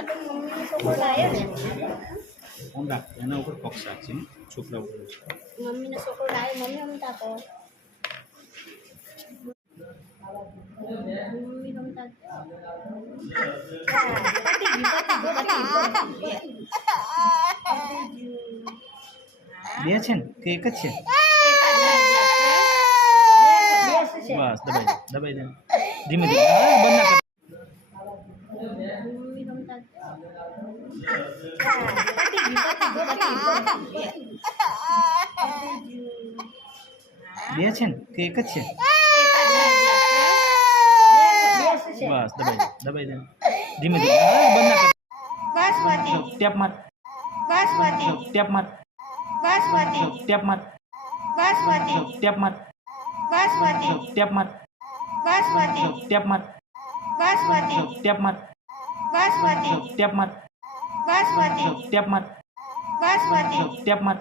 આ તો મમ્મીનો છોકરો લાયો ને આમ રાખ એના ઉપર પક્ષ રાખશે છોકરા ઉપર મમ્મીનો છોકરો લાયો મમ્મી રમતા કહો મમ્મી રમતા બે છે ને કે એક જ છે બસ દબાઈ દબાઈ દે ધીમે ધીમે બંધ ના કર મમ્મી રમતા બે છે ને કે એક જ છે બસ દબાઈ દબાઈ દે ધીમે ધીમે બંધ ના કર ટેપ માર ટેપ માર ટેપ માર ટેપ માર ટેપ માર ટેપ માર ટેપ માર ટેપ માર ટેપ માર ટેપ માર ટેપ માર